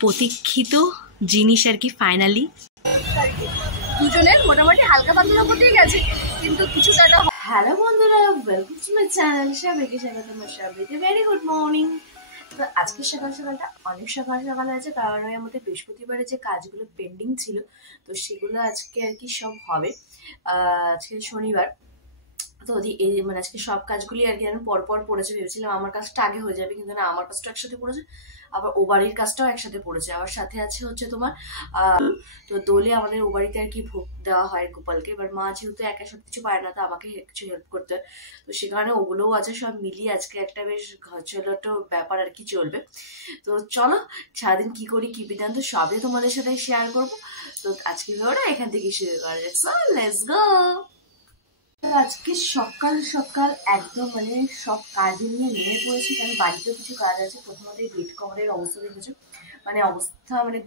প্রতীক্ষিত জিনিস আর কি ফাইনালি দুজনের মোটামুটি হালকা পাতলা হতেই গেছে, কিন্তু কিছুটা একটা। হ্যালো বন্ধুরা, ওয়েলকাম টু মাই চ্যানেল। সবাইকে স্বাগত। আমার সবাইকে ভেরি গুড মর্নিং। তো আজকে সকাল সকালটা অনেক সকাল সকাল আছে, কারণ আমাদের বৃহস্পতিবারে যে কাজগুলো পেন্ডিং ছিল তো সেগুলো আজকে আর কি সব হবে। আজকে শনিবার, তো মানে আজকে সব কাজগুলি আর কি আমি পরপর পড়েছে। ভেবেছিলাম আমার কাজটা আগে হয়ে যাবে, কিন্তু না, আমার কাজটা একসাথে পড়েছে, আবার ও বাড়ির কাজটাও একসাথে পড়েছে। আবার সাথে আছে হচ্ছে তোমার তো দোলে আমাদের ও বাড়িতে আর কি ভোগ দেওয়া হয় গোপালকে। এবার মা যেহেতু একা সব কিছু পারে না, তো আমাকে কিছু হেল্প করতে হয়, তো সে কারণে ওগুলোও আছে। সব মিলিয়ে আজকে একটা বেশ ঘরচলাটো ব্যাপার আর কি চলবে। তো চলো সারাদিন কি করি কি বিধান তো সবই তোমাদের সাথে শেয়ার করবো। তো আজকে ভিডিওটা এখান থেকে শুরু করা যাক। So let's go. আজকে সকাল সকাল একদম মানে সব কাজ নিয়ে নেমে পড়েছি, কারণ বাড়িতেও কিছু কাজ আছে। প্রথমত এই বেড কভারের অবস্থা দেখেছো, মানে অবস্থা মানে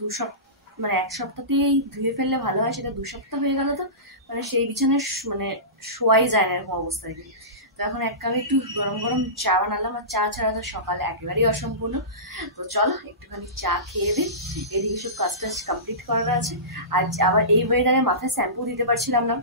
মানে এক সপ্তাহতেই ধুয়ে ফেললে ভালো হয়, সেটা 2 সপ্তাহ হয়ে গেল। তো মানে সেই বিছানায় মানে শোয়াই যায় না এরকম অবস্থা আর কি। তো এখন এক কাপে একটু গরম গরম চা বানালাম, আর চা ছাড়া তো সকালে একেবারেই অসম্পূর্ণ। তো চলো একটুখানি চা খেয়ে দিই, এদিকে সব কাজ টাজ কমপ্লিট করার আছে। আর আবার এই ওয়েদারে মাথায় শ্যাম্পু দিতে পারছিলাম না,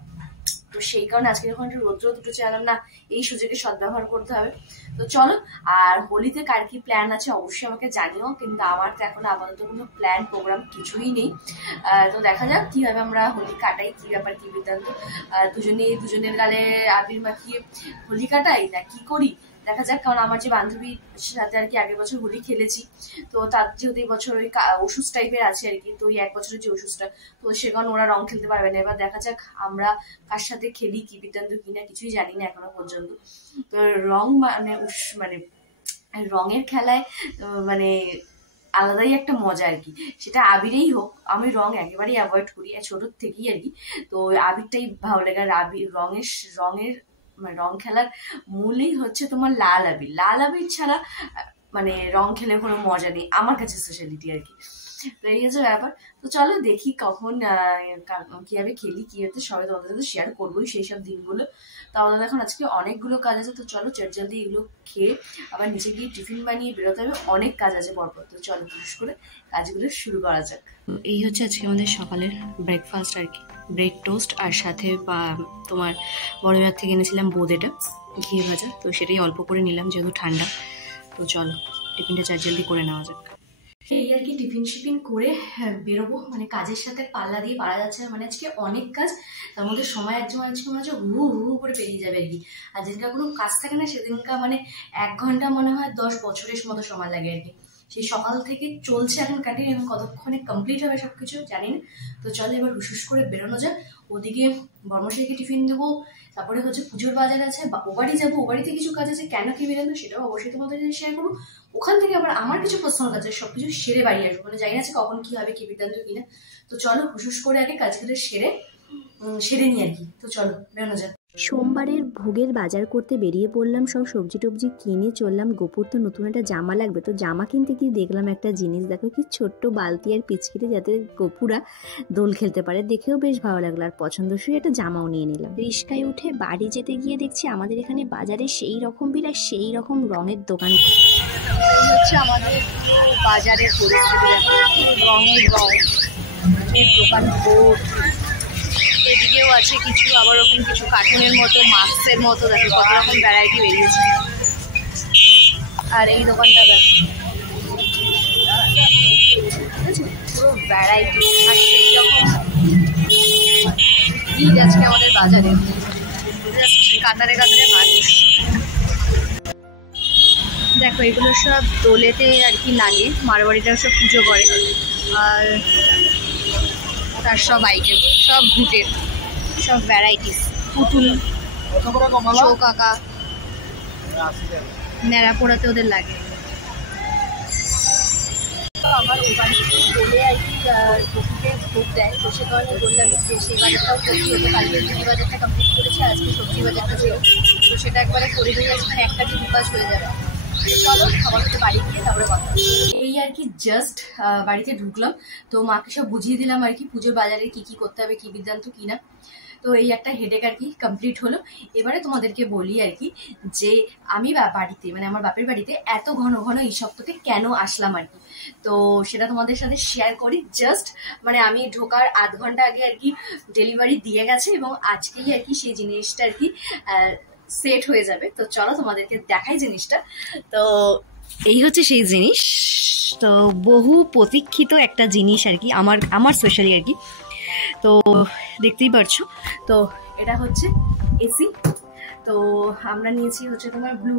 তো সেই কারণে আজকে যখন একটু রোদ্র দুটো চাইলাম না, এই সুযোগে সদ্ব্যবহার করতে হবে। তো চলো, আর হোলিতে কার কি প্ল্যান আছে অবশ্যই আমাকে জানিও, কিন্তু আমার তো এখন আপাতত কোনো প্ল্যান প্রোগ্রাম কিছুই নেই। তো দেখা যাক কিভাবে আমরা হোলি কাটাই, কি ব্যাপার কি বৃত্তান্ত। দুজনের গালে আবির মাখিয়ে হোলি কাটাই না কি করি দেখা যাক। কারণ আমার যে বান্ধবীর সাথে আর কি আগের বছর হোলি খেলেছি, তো তার যেহেতু এই বছর ওই ওষুধ টাইপের আছে আর কি, তো ওই 1 বছরের যে ওষুধটা, তো সে কারণে ওরা রং খেলতে পারবে না। এবার দেখা যাক আমরা কার সাথে খেলি, কি বৃত্তান্ত কিনা কিছুই জানি না এখনো পর্যন্ত। তো রং মানে রঙের খেলায় মানে আলাদাই একটা মজা আর কি, সেটা আবিরেই হোক। আমি রং একেবারেই অ্যাভয়েড করি ছোটোর থেকেই আর কি। তো আবিরটাই ভালো লাগে। আর আবির রঙের মানে রং খেলার মূলই হচ্ছে তোমার লাল আবির ছাড়া মানে রং খেলে কোনো মজা নেই আমার কাছে, স্পেশালিটি আর কি। তো এই হচ্ছে ব্যাপার। তো চলো দেখি কখন কিভাবে খেলি কি হচ্ছে, সবাই তোমাদের সাথে শেয়ার করবোই সেই সব দিনগুলো। তো আমাদের এখন আজকে অনেকগুলো কাজ আছে, তো চলো জলদি এগুলো খেয়ে আবার নিচে গিয়ে টিফিন বানিয়ে বেরোতে হবে। অনেক কাজ আছে পরপর, তো চলো বিশেষ করে কাজগুলো শুরু করা যাক। এই হচ্ছে আজকে আমাদের সকালের ব্রেকফাস্ট আর কি, ব্রেড টোস্ট, আর সাথে তোমার বড়বাজার থেকে এনেছিলাম বোঁদেটা ঘি ভাজা, তো সেটাই অল্প করে নিলাম যেহেতু ঠান্ডা। তো চলো টিফিনটা জলদি করে নেওয়া যাক। এই আর কি টিফিন করে বেরোবো, মানে কাজের সাথে পাল্লা দিয়ে পারা যাচ্ছে না। মানে আজকে অনেক কাজ, তার মধ্যে সময় আজকে মনে হচ্ছে হু হু করে পেরিয়ে যাবে আর কি। আর যেদিনকার কোনো কাজ থাকে না সেদিনকার মানে 1 ঘন্টা মনে হয় 10 বছরের মতো সময় লাগে আর কি। সেই সকাল থেকে চলছে এখন কাটিয়ে, এখন কতক্ষণে কমপ্লিট হবে সবকিছু জানি না। তো চলো এবার হুস করে বেরোনো যাক। ওদিকে বর্মশাইকে টিফিন দেবো, তারপরে হচ্ছে পুজোর বাজার আছে, ও বাড়ি যাবো, ও বাড়িতে কিছু কাজ আছে, কেন কি বেরোনো সেটাও অবশ্যই তোমাদের সাথে শেয়ার করবো। ওখান থেকে আবার আমার কিছু পার্সোনাল কাজ আছে, সবকিছু সেরে বাড়ি আসবো, মানে জানি না কখন কি হবে কি বৃত্তান্ত কিনা। তো চলো হুস করে আগে কাজগুলো সেরে নিই আর কি। তো চলো বেরোনো যাক। সোমবারের ভোগের বাজার করতে বেরিয়ে পড়লাম, সব সবজি টবজি কিনে চললাম। গোপুর তো নতুন একটা জামা লাগবে, তো জামা কিনতে গিয়ে দেখলাম একটা জিনিস, দেখো কি ছোট্ট বালতি আর পিচকিরি, যাতে গোপুরা দোল খেলতে পারে। দেখেও বেশ ভালো লাগলো, আর পছন্দসই একটা জামাও নিয়ে নিলাম। রিস্কায় উঠে বাড়ি যেতে গিয়ে দেখছি আমাদের এখানে বাজারে সেই রকম ভিড় আর সেই রকম রঙের দোকান। হচ্ছে আমাদের বাজারের পরিস্থিতি, রঙের দোকান এদিকেও আছে কিছু, আবার ওরকম কিছু কার্টুনের মতো মাস্কের মতো, দেখো কত রকম ভ্যারাইটি বেরিয়েছে। আর এই দোকানটা দেখো পুরো ভ্যারাইটি, আর সেই রকম ভিড় আজকে আমাদের বাজারে, কাতারে মানুষ। দেখো এগুলো সব দোলেতে আর কি লাগে, মারবাড়িটাও সব পুজো করে, আর তার সব আইটেম, সব ঘুটের সব ভ্যারাইটিস, পুতুল, চৌকাকা, ন্যাড়া পোড়াতে ওদের লাগে। আমার ওখানে বলে আর কি কপিতে ভোগ দেয়, তো সে কারণে বললাম যে সেই বাজারটাও করতে হতো। কালকে সবজি বাজারটা কমপ্লিট করেছে, আজকে সবজি বাজারটা ছিল, তো সেটা একবারে করে দিয়ে আজকে একটা কি 2 কাজ হয়ে যাবে। চলো সবার সাথে বাড়ি গিয়ে তারপরে কথা। এই আর কি জাস্ট বাড়িতে ঢুকলাম, তো মাকে সব বুঝিয়ে দিলাম আর কি পুজোর বাজারে কি কি করতে হবে কি বৃত্তান্ত কিনা। তো তো এই একটা হেডেক আর কি কমপ্লিট হলো। এবারে তোমাদেরকে বলি আর কি যে আমি বাড়িতে মানে আমার বাপের বাড়িতে এত ঘন ঘন এই সপ্তাহে কেন আসলাম আর কি, তো সেটা তোমাদের সাথে শেয়ার করি। জাস্ট মানে আমি ঢোকার আধ ঘন্টা আগে আর কি ডেলিভারি দিয়ে গেছে এবং আজকেই আর কি সেই জিনিসটা আর কি সেট হয়ে যাবে। তো চলো তোমাদেরকে দেখাই জিনিসটা। তো এই হচ্ছে সেই জিনিস, তো বহু প্রতীক্ষিত একটা জিনিস আর কি আমার স্পেশালি আর কি। তো দেখতেই পারছো, তো এটা হচ্ছে এসি। তো আমরা নিয়েছি হচ্ছে তোমার ব্লু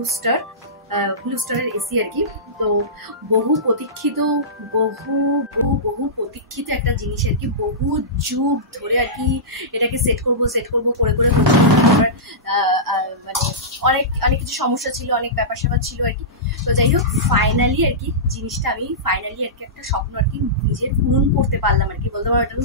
স্টারের এসি আর কি। তো বহু প্রতীক্ষিত একটা জিনিস আর কি, বহু যুগ ধরে আর কি এটাকে সেট করবো করে করে মানে অনেক কিছু সমস্যা ছিল, অনেক ব্যাপার স্যাপার ছিল আর কি। তো যাই হোক ফাইনালি আর কি জিনিসটা আমি ফাইনালি আর কি একটা স্বপ্ন আর কি নিজের পূরণ করতে পারলাম আর কি, বলতে পারো এটা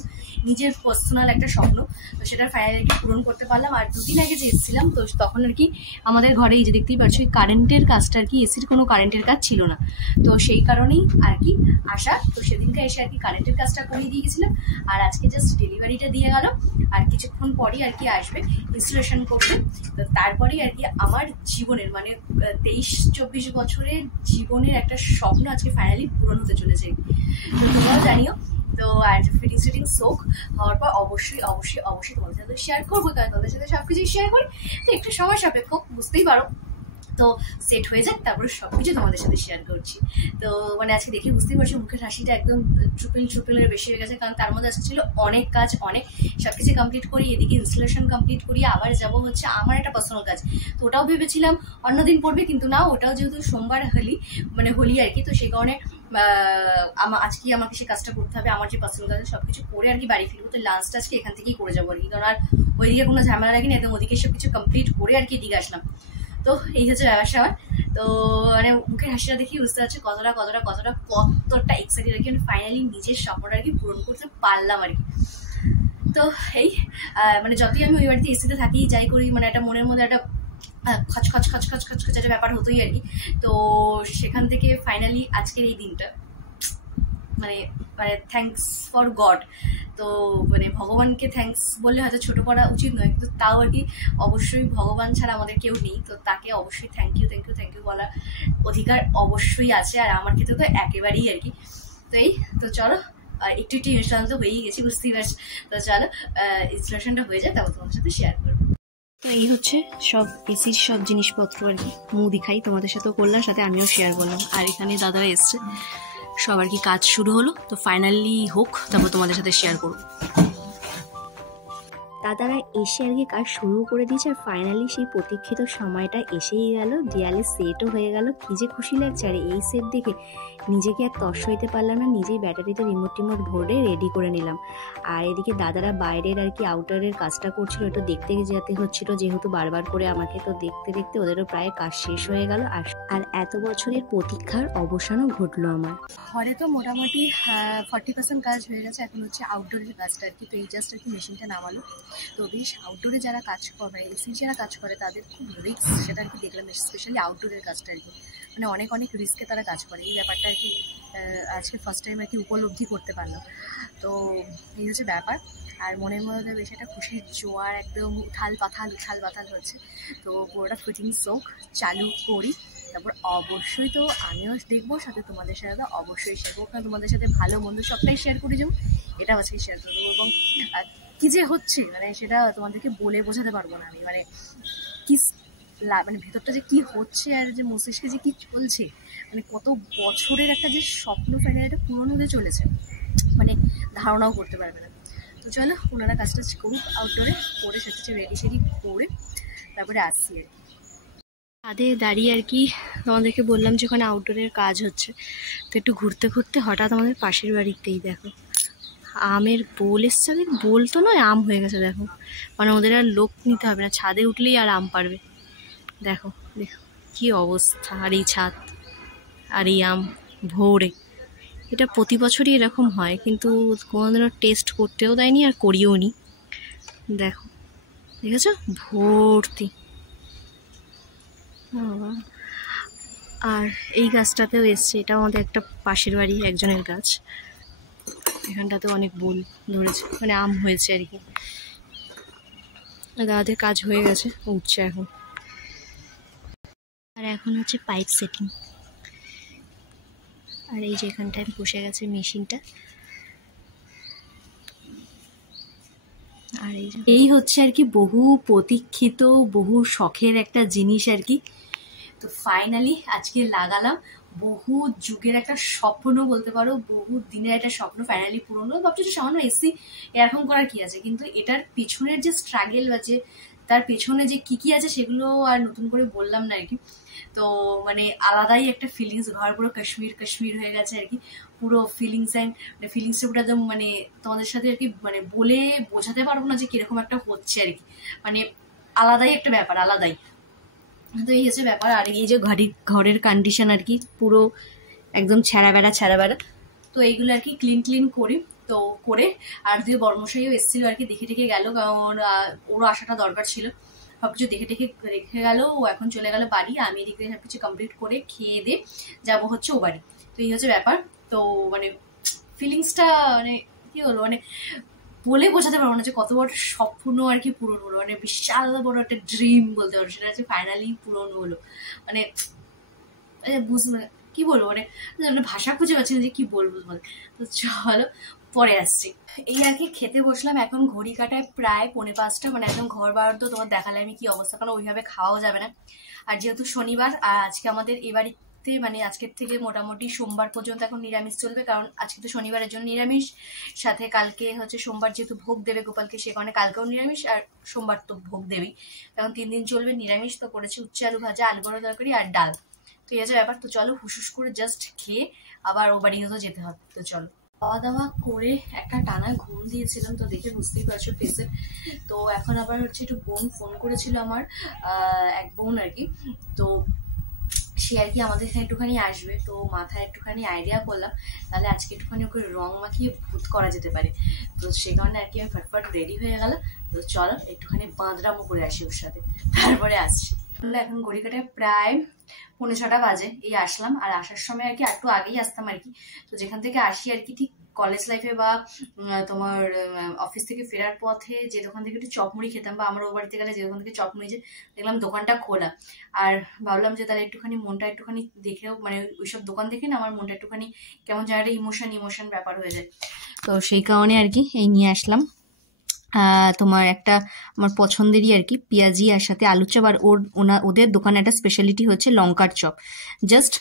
নিজের পার্সোনাল একটা স্বপ্ন। তো সেটার ফাইনালি আর কি পূরণ করতে পারলাম। আর দুদিন আগে যে এসেছিলাম তো তখন আর কি আমাদের ঘরে এই যে দেখতেই পাচ্ছ কারেন্টের কাজটা আর কি, এসির কোনো কারেন্টের কাজ ছিল না, তো সেই কারণেই আর কি আসা। তো সেদিনকে এসে আর কি কারেন্টের কাজটা করিয়ে দিয়ে গেছিলাম, আর আজকে জাস্ট ডেলিভারিটা দিয়ে গেল। আর কিছুক্ষণ পরই আর কি আসবে ইনস্টলেশন করতে। তো তারপরেই আর কি আমার জীবনের মানে 23-24 বছরের জীবনের একটা স্বপ্ন আজকে ফাইনালি পূরণ হতে চলেছে। তো তোমরাও জানিও। তো আর ফিটিং শোক হওয়ার পর অবশ্যই তোমাদের সাথে শেয়ার করবো, কারণ তোমাদের সাথে সবকিছুই শেয়ার করি। তো একটু সময় সাপেক্ষ, বুঝতেই পারো। তো সেট হয়ে যাক, তারপরে সবকিছু তোমাদের সাথে শেয়ার করছি। তো মানে আজকে দেখে বুঝতেই পারছি মুখের হাসিটা একদম ট্রিপলের বেশি হয়ে গেছে, কারণ তার মধ্যে আজকে ছিল অনেক কাজ, অনেক সবকিছু কমপ্লিট করি, এদিকে ইনস্টলেশন কমপ্লিট করি, আবার যাবো হচ্ছে আমার একটা পার্সোনাল কাজ। তো ওটাও ভেবেছিলাম অন্যদিন পড়বে, কিন্তু না, ওটাও যেহেতু সোমবার হোলি আর কি, তো সেই কারণে আজকে আমাকে সে কাজটা করতে হবে। আমার যে পার্সোনাল কাজ সবকিছু করে আর কি বাড়ি ফিরবো। তো লাঞ্চটা আজকে এখান থেকেই করে যাবো আর কি, কারণ আর ওইদিকে কোনো ঝামেলা লাগেনি, একদম ওদিকে সবকিছু কমপ্লিট করে আর কি এদিকে আসলাম। তো এই হচ্ছে ব্যবসা আমার। তো মানে মুখের হাসিটা দেখি বুঝতে পারছি কতটা এক্সাইটেড আর কি, ফাইনালি নিজের স্বপ্নটা আর কি পূরণ করতে পারলাম আর কি। তো এই মানে যতই আমি ওই বাড়িতে এসিতে থাকি যাই করি, মানে একটা মনের মধ্যে একটা খচ একটা ব্যাপার হতোই আর কি। তো সেখান থেকে ফাইনালি আজকের এই দিনটা মানে থ্যাঙ্কস ফর গড। তো মানে ভগবানকে থ্যাঙ্কস বললে হয়তো ছোট করা উচিত নয়, কিন্তু তাও আর কি অবশ্যই ভগবান ছাড়া আমাদের কেউ নেই, তো তাকে অবশ্যই থ্যাংক ইউ বলার অধিকার অবশ্যই আছে, আর আমার ক্ষেত্রে তো একেবারেই আর কি। তো তো চলো একটু ইনস্টলেশন তো হয়েই গেছি, বুঝতেই পারছি। তো চলো ইনস্টলেশনটা হয়ে যায়, তারপর তোমাদের সাথে শেয়ার করবো। তো এই হচ্ছে সব এসির সব জিনিসপত্র আর কি, দেখাই তোমাদের সাথেও করলাম, সাথে আমিও শেয়ার করলাম। আর এখানে দাদারা এসছে, সব আর কি কাজ শুরু হলো। তো ফাইনালি হোক, তারপর তোমাদের সাথে শেয়ার করবো। দাদারা এসে আর কি কাজ শুরু করে দিয়েছে, আর ফাইনালি সেই প্রতীক্ষিত সময়টা এসেই গেল, দেয়ালে সেটও হয়ে গেল। কি যে খুশি লাগছে, আর এই সেট দেখে নিজেকে আর তর্স হইতে পারলাম না, নিজেই ব্যাটারিতে রিমোট ভরে রেডি করে নিলাম। আর এদিকে দাদারা বাইরের আর কি আউটারের কাজটা করছিল, একটু দেখতে যেতে হচ্ছিল যেহেতু বারবার করে আমাকে, তো দেখতে দেখতে ওদেরও প্রায় কাজ শেষ হয়ে গেল। আর এত বছরের প্রতীক্ষার অবসানও ঘটলো আমার। ঘরে তো মোটামুটি 40% কাজ হয়ে গেছে, এখন হচ্ছে আউটডোরের কাজটা আর কি। তো এই জাস্ট আর কি মেশিনটা নামালো। তো বেশ আউটডোরে যারা কাজ করে, এসির যারা কাজ করে তাদের খুব রিস্ক, সেটা আর কি দেখলাম, স্পেশালি আউটডোরের কাজটা আর কি, মানে অনেক রিস্কে তারা কাজ করে। এই ব্যাপারটা আর কি আজকে ফার্স্ট টাইম আর কি উপলব্ধি করতে পারলাম। তো এই হচ্ছে ব্যাপার। আর মনের মধ্যে বেশ একটা খুশির জোয়ার, একদম উথাল পাথাল হচ্ছে। তো পুরোটা ফিটিং শোক চালু করি, তারপর অবশ্যই তো আমিও দেখবো, সাথে তোমাদের সাথে অবশ্যই শেয়ার করবো, কারণ তোমাদের সাথে ভালো মন্দ সবটাই শেয়ার করে যাবো, এটাও আজকে শেয়ার করে দেবো। এবং কী যে হচ্ছে মানে সেটা তোমাদেরকে বলে বোঝাতে পারবো না আমি, মানে কি মানে ভেতরটা যে কি হচ্ছে, আর যে মস্তিষ্কে যে কি চলছে, মানে কত বছরের একটা যে স্বপ্ন ফাইনালি এটা পূরণ হতে চলেছে, মানে ধারণাও করতে পারবে না। তো চলো ওনারা কাজটা করুক আউটডোরে, করে সেটা রেডি করে তারপরে আসছি আর কি। ছাদে দাঁড়িয়ে আর কি তোমাদেরকে বললাম যে ওখানে আউটডোরের কাজ হচ্ছে, তো একটু ঘুরতে হঠাৎ আমাদের পাশের বাড়িতেই দেখো আমের বোল এসছে, বোল তো নয়, আম হয়ে গেছে দেখো, মানে ওদের আর লোক নিতে হবে না, ছাদে উঠলেই আর আম পারবে। দেখো কি অবস্থা, আর এই ছাদ আর এই আম ভোরে, এটা প্রতি বছরই এরকম হয়, কিন্তু কোনোদিনও টেস্ট করতেও দেয়নি আর করিও নি। দেখেছো ভর্তি। আর এই গাছটাতেও এসছে, এটাও আমাদের একটা পাশের বাড়ি একজনের গাছ, এখানটাতেও অনেক বোল ধরেছে, মানে আম হয়েছে আর কি। দাদাদের কাজ হয়ে গেছে, উঠছে এখন। আর এখন হচ্ছে পাইপ সেটিং। আর এই যে এখানটায় বসে গেছে মেশিনটা। আর এই হচ্ছে আর কি বহু প্রতীক্ষিত বহু শখের একটা জিনিস আর কি। তো ফাইনালি আজকে লাগালাম। বহু যুগের একটা স্বপ্ন বলতে পারো, বহু দিনের একটা স্বপ্ন ফাইনালি পূরণ হলো। ভাবছি যে সামান্য এসি এরকম করার কি আছে, কিন্তু এটার পেছনের যে স্ট্রাগেল বা যে তার পেছনে যে কি আছে সেগুলো আর নতুন করে বললাম না আর কি। তো মানে আলাদাই একটা ফিলিংস, ঘর পুরো কাশ্মীর কাশ্মীর হয়ে গেছে আর কি। পুরো ফিলিংস অ্যান্ড ফিলিংসটা পুরো একদম মানে তোমাদের সাথে আর কি মানে বলে বোঝাতে পারবো না যে কিরকম একটা হচ্ছে আর কি। মানে আলাদাই একটা ব্যাপার, আলাদাই। তো এই হচ্ছে ব্যাপার। আর এই যে ঘরের কন্ডিশন আর কি পুরো একদম ছেঁড়া বেড়া। তো এইগুলো আর কি ক্লিন করি। তো করে আর দুই বর্মশাইও এসেছিল আর কি, দেখে গেল, কারণ ওরও আসাটা দরকার ছিল। সবকিছু দেখে রেখে গেল। ও এখন চলে গেল বাড়ি। আমি এদিক থেকে সবকিছু কমপ্লিট করে খেয়ে দিয়ে যাবো হচ্ছে ও বাড়ি। তো এই হচ্ছে ব্যাপার। তো মানে ফিলিংসটা মানে কি বলবো, মানে বলে বোঝাতে পারবো না যে কত বড় স্বপ্ন আর কি পূরণ হলো। মানে বিশাল বড় একটা ড্রিম বলতে পারো, সেটা হচ্ছে ফাইনালি পূরণ হলো। মানে বুঝতে কি বলবো, মানে ভাষা খুঁজে পাচ্ছি না যে কি বলবো তোমাকে। তো চলো পরে আসছি। এই আর কি খেতে বসলাম। এখন ঘড়ি কাটায় প্রায় 4:45, মানে একদম ঘর বার তো তোমার দেখালে আমি কি অবস্থা, কারণ ওইভাবে খাওয়াও যাবে না। আর যেহেতু শনিবার, আর আজকে আমাদের এবারে মানে আজকের থেকে মোটামুটি সোমবার পর্যন্ত এখন নিরামিষ চলবে, কারণ আজকে তো শনিবারের জন্য নিরামিষ, সাথে কালকে হচ্ছে সোমবার যেহেতু ভোগ দেবে গোপালকে, সে কারণে কালকেও নিরামিষ, আর সোমবার তো ভোগ দেবেই, তখন 3 দিন চলবে নিরামিষ। তো করেছি উচ্ছে আলু ভাজা, আলু বড়া তরকারি আর ডাল। তো এই আছে ব্যাপার। তো চলো হুসুস করে জাস্ট খেয়ে আবার ও বাড়িতে তো যেতে হবে। তো চলো। খাওয়া দাওয়া করে একটা টানা ঘুম দিয়েছিলাম, তো দেখে বুঝতেই পারছো ফেসে। তো এখন আবার হচ্ছে একটু বোন ফোন করেছিল, আমার এক বোন আর কি। তো সে আর কি আমাদের এখানে একটুখানি আসবে। তো মাথায় একটুখানি আইডিয়া করলাম তাহলে আজকে একটুখানি ওকে রং মাখিয়ে ভূত করা যেতে পারে। তো সে কারণে আর কি আমি ফটফট রেডি হয়ে গেল। তো চলো একটুখানি বাঁদরামো করে আসি ওর সাথে, তারপরে আসছি। এখন ঘড়ি কাটায় প্রায় 5:45 বাজে। এই আসলাম, আর আসার সময় আর কি একটু আগেই আসতাম আর কি। তো যেখান থেকে আসি আর কি ঠিক কলেজ লাইফে বা তোমার অফিস থেকে ফেরার পথে যে দোকান থেকে একটু চপমুড়ি খেতাম, বা আমার ও বাড়িতে গেলে যে দোকান থেকে চপমুড়ি, যে দেখলাম দোকানটা খোলা। আর ভাবলাম যে তাহলে একটুখানি মনটা একটুখানি দেখেও, মানে ওইসব দোকান দেখে না আমার মনটা একটুখানি কেমন যেন একটা ইমোশন ব্যাপার হয়ে যায়। তো সেই কারণে আর কি এই নিয়ে আসলাম তোমার একটা আমার পছন্দেরই আর কি পেঁয়াজি আর সাথে আলুর চপ। আর ওদের দোকানে একটা স্পেশালিটি হচ্ছে লঙ্কার চপ। জাস্ট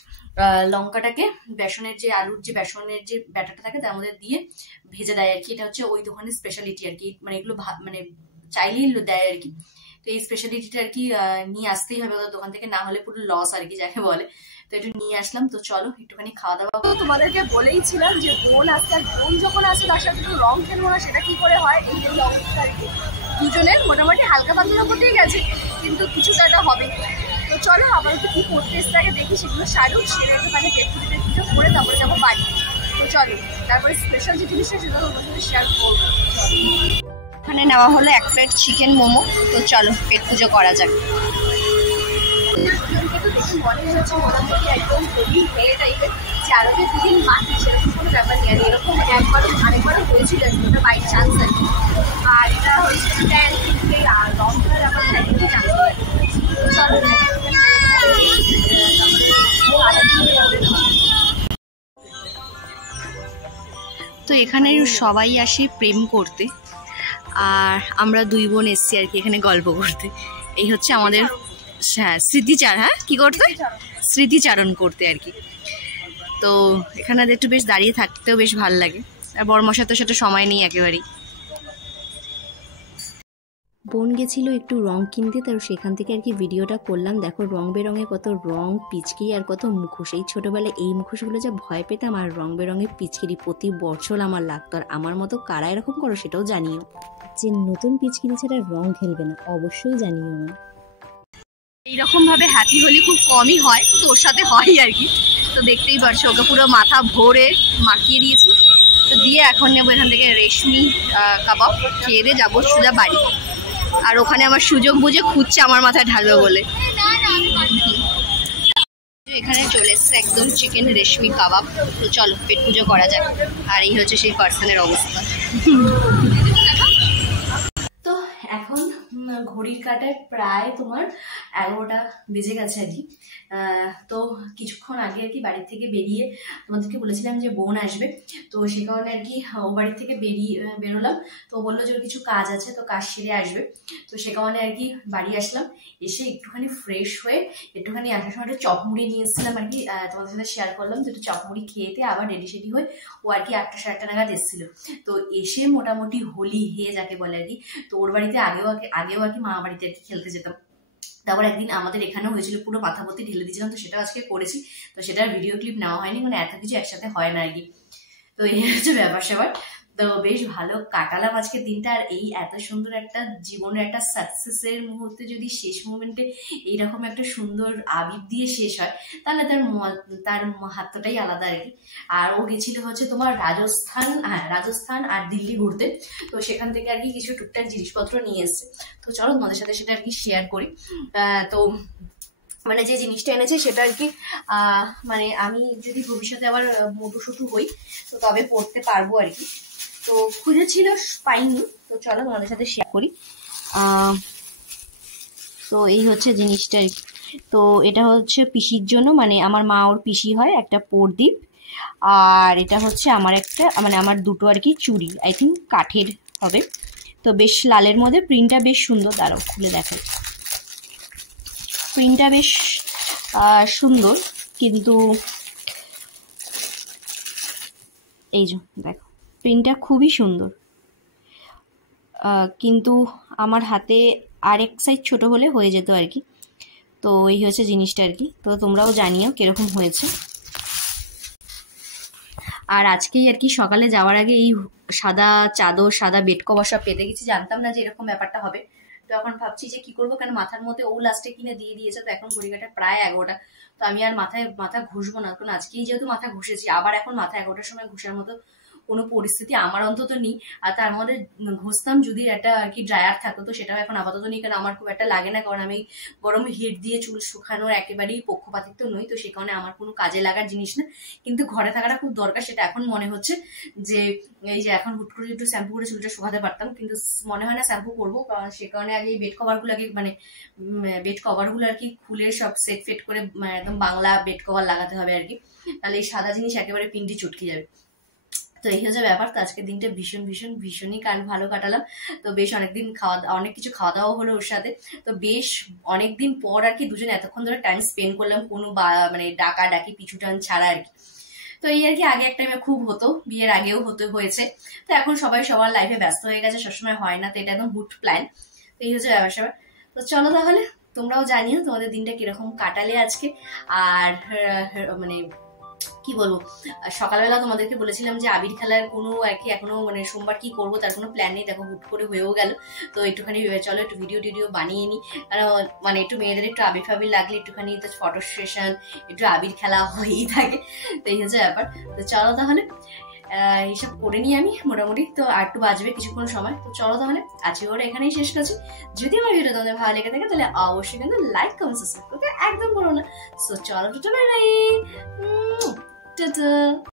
লঙ্কাটাকে বেসনের যে আলুর যে বেসনের যে ব্যাটারটা থাকে তার মধ্যে দিয়ে ভেজে দেয় আর কি। এটা হচ্ছে ওই দোকানের স্পেশালিটি আর কি। মানে এগুলো মানে চাইলেই দেয় আর কি। তো এই স্পেশালিটিটা আর কি নিয়ে আসতেই হবে ওদের দোকান থেকে, না হলে পুরো লস আর কি যাকে বলে। তো একটু নিয়ে আসলাম। তো চলো একটুখানি খাওয়া দাওয়া। তোমাদেরকে বলেইছিলাম যে বোন আসছে, আর বোন যখন আসে তার সাথে একটু রং খেলবো না, সেটা কি করে হয়। এই অবস্থা আর কি, দুজনের মোটামুটি হালকা পাতলা করতেই গেছে, কিন্তু কিছু তো একটা হবে। তো চলো আবার একটু কি করতে এসে আগে দেখি, সেগুলো সারুক, সেটা একটুখানি পেট করে তারপরে যাবো বাড়ি। তো চলো তারপরে স্পেশাল যে জিনিসটা সেটা তোমার সাথে শেয়ার করবো। এখানে নেওয়া হলো 1 প্লেট চিকেন মোমো। তো চলো পেট পুজো করা যাক। দেখে মনে হচ্ছে মোটামুটি একদম হেভি হেয়ে টাইপের, যে আরো যে 2 দিন বাকি সেরকম কোনো ব্যাপার নেই। আর এরকম আরেকবারও হয়েছিল আর কি, ওটা বাই চান্স আর কি। আর এটা হয়েছে আর রংটার ব্যাপার থাকে কি জানতে পারি। তো এখানে সবাই আসে প্রেম করতে, আর আমরা 2 বোন এসছি আর কি এখানে গল্প করতে। এই হচ্ছে আমাদের স্মৃতিচারণ করতে আর কি। তো এখানে একটু বেশ দাঁড়িয়ে থাকতেও বেশ ভালো লাগে, আর বড়মশাই তো সেটা সময় নেই একেবারেই। বোন গেছিল একটু রং কিনতে, তার সেখান থেকে আর কি ভিডিওটা করলাম। দেখো রং বেরঙে কত রং পিচকি আর কত মুখোশ। এই ছোটবেলায় এই মুখোশগুলো যা ভয় পেতাম, আর রং বেরঙের পিচকিরি প্রতি বছর আমার লাগতো। আর আমার মতো কারা এরকম করো সেটাও জানিও, যে নতুন পিচকিরি ছাড়া রং খেলবে না অবশ্যই জানিও। আমার এইরকম ভাবে হ্যাপি হোলি খুব কমই হয়, তো ওর সাথে হয় আর কি। তো দেখতেই পারছো ওকে পুরো মাথা ভরে মাখিয়ে দিয়েছি। তো দিয়ে এখন নেবো এখান থেকে রেশমি কাবাব, খেয়ে দিয়ে যাবো সোজা বাড়ি। আর ওখানে আমার সুযোগ বুঝে খুঁজছে আমার মাথায় ঢালবে বলে। এখানে চলে এসছে একদম চিকেন রেশমি কাবাব। তো চলো পেট পুজো করা যাক। আর এই হচ্ছে সেই পার্সনের অবস্থা। তো এখন ঘড়ির কাটায় প্রায় তোমার 11টা বেজে গেছে আর কি। তো কিছুক্ষণ আগে আর কি বাড়ির থেকে বেরিয়ে তোমাদেরকে বলেছিলাম যে বোন আসবে, তো সে কারণে আর কি ও বাড়ির থেকে বেরোলাম। তো বললো যে ওর কিছু কাজ আছে, তো কাজ সেরে আসবে, তো সে কারণে আর কি বাড়ি আসলাম। এসে একটুখানি ফ্রেশ হয়ে একটুখানি আসার সময় একটা চপমুড়ি নিয়ে এসেছিলাম আর কি, তোমাদের সাথে শেয়ার করলাম। তো একটু চপমুড়ি খেয়েতে আবার রেডি সেডি হয়ে ও আর কি 8টা 8:30 নাগাদ এসেছিল। তো এসে মোটামুটি হোলি হে যাকে বলে আর কি, তো ওর বাড়িতে আগেও আর কি মামা বাড়িতে আর কি খেলতে যেতাম। তারপর একদিন আমাদের এখানেও হয়েছিল, পুরো মাথা ভর্তি ঢেলে দিয়েছিলাম, তো সেটা আজকে করেছি। তো সেটার ভিডিও ক্লিপ নেওয়া হয়নি, মানে এত কিছু একসাথে হয় না আর কি। তো এই হচ্ছে ব্যাপার স্যাপার। তো বেশ ভালো কাটালাম আজকে দিনটা। আর এই এত সুন্দর একটা জীবনের একটা সাকসেসের মুহূর্তে যদি শেষ মুমেন্টে এইরকম একটা সুন্দর আবির দিয়ে শেষ হয়, তাহলে তার মাহাত্ম্যটাই আলাদা আর কি। আর ও গেছিল হচ্ছে তোমার রাজস্থান আর দিল্লি ঘুরতে। তো সেখান থেকে আর কি কিছু টুকটাক জিনিসপত্র নিয়ে এসছে। তো চলো তোমাদের সাথে সেটা আর কি শেয়ার করি। তো মানে যে জিনিসটা এনেছে সেটা আর কি মানে আমি যদি ভবিষ্যতে আবার মোটুসুটু হই তো তবে পড়তে পারবো আর কি। তো খুঁজেছিল, পাইনি। তো চলো তোমাদের সাথে শেয়ার করি। তো এই হচ্ছে জিনিসটা আর কি। তো এটা হচ্ছে পিসির জন্য, মানে আমার মা ওর পিসি হয়, একটা প্রদীপ। আর এটা হচ্ছে আমার একটা, মানে আমার দুটো আর কি চুড়ি, আই থিঙ্ক কাঠের হবে। তো বেশ লালের মধ্যে প্রিন্টটা বেশ সুন্দর, দাঁড়াও খুলে দেখাই। প্রিন্টটা বেশ সুন্দর, কিন্তু এই যে দেখো প্রিন্টটা খুবই সুন্দর, কিন্তু আমার হাতে আরেক সাইজ ছোট হলে হয়ে যেত আর কি। তো এই হচ্ছে জিনিসটা আর কি। তো তোমরাও জানিও কিরকম হয়েছে। আর আজকেই আর কি সকালে যাওয়ার আগে এই সাদা চাদর, সাদা বেড কভার সব পেতে গেছি, জানতাম না যে এরকম ব্যাপারটা হবে। তো এখন ভাবছি যে কি করবো, কেন মাথার মধ্যে ও লাস্টে কিনে দিয়ে দিয়েছে। তো এখন ঘড়িঘাটা প্রায় 11টা। তো আমি আর মাথা ঘুষবো না, কারণ আজকেই যেহেতু মাথা ঘুষেছি, আবার এখন মাথা 11টার সময় ঘুষার মতো কোনো পরিস্থিতি আমার অন্তত নেই। আর তার মধ্যে ঘষতাম যদি একটা আর কি ড্রায়ার থাকতো, তো সেটাও এখন আপাতত নেই, কারণ আমার খুব একটা লাগে না, কারণ আমি গরম হিট দিয়ে চুল শুকানোর একেবারেই পক্ষপাতিত্ব নই। তো সে কারণে আমার কোনো কাজে লাগার জিনিস না, কিন্তু ঘরে থাকাটা খুব দরকার। সেটা এখন মনে হচ্ছে যে এই যে এখন হুট করে একটু শ্যাম্পু করে চুলটা শুকাতে পারতাম, কিন্তু মনে হয় না শ্যাম্পু করবো, কারণ সে কারণে আগে বেড কভারগুলো আগে, মানে বেড কভারগুলো আর কি খুলে সব সেট ফেট করে একদম বাংলা বেড কভার লাগাতে হবে আর কি, তাহলে এই সাদা জিনিস একেবারে পিন্ডি চটকে যাবে। তো এই হচ্ছে ব্যাপার। তো আজকের দিনটা ভীষণই ভালো কাটালাম। তো বেশ অনেক কিছু খাওয়া দাওয়া হলো ওর সাথে। তো বেশ অনেকদিন পর আর কি দুজনে এতক্ষণ ধরে টাইম স্পেন্ড করলাম, কোনো মানে ডাকি পিছু টান ছাড়া আর কি। তো এই আর কি, আগে এক টাইমে খুব হতো, বিয়ের আগেও হয়েছে। তো এখন সবাই সবার লাইফে ব্যস্ত হয়ে গেছে, সবসময় হয় না। তো এটা একদম হুট প্ল্যান। তো এই হচ্ছে ব্যাপার। তো চলো তাহলে তোমরাও জানিও তোমাদের দিনটা কিরকম কাটালে আজকে। আর মানে কি বলবো, সকালবেলা তোমাদেরকে বলেছিলাম যে আবির খেলার কোনো আর কি এখনো মানে সোমবার কি করবো তার কোনো প্ল্যান নেই, দেখো হুট করে হয়েও গেল। তো একটুখানি চলো একটু ভিডিও বানিয়ে নিই, মানে একটু মেয়েদের একটু আবির ফাবির লাগলে একটুখানি তো ফটো সেশন, একটু আবির খেলা হয়েই থাকে। তো এই হচ্ছে ব্যাপার। তো চলো তাহলে এইসব করে নিই আমি মোটামুটি। তো আর একটু বাজবে কিছুক্ষণ সময়। তো চলো তাহলে আজকে ওরা এখানেই শেষ করছি। যদি আমার ভিডিও তোমাদের ভালো লেগে থাকে তাহলে অবশ্যই কিন্তু লাইক কমেন্ট সাবস্ক্রাইব করতে একদম ভুলো না। সো চলো টাটা।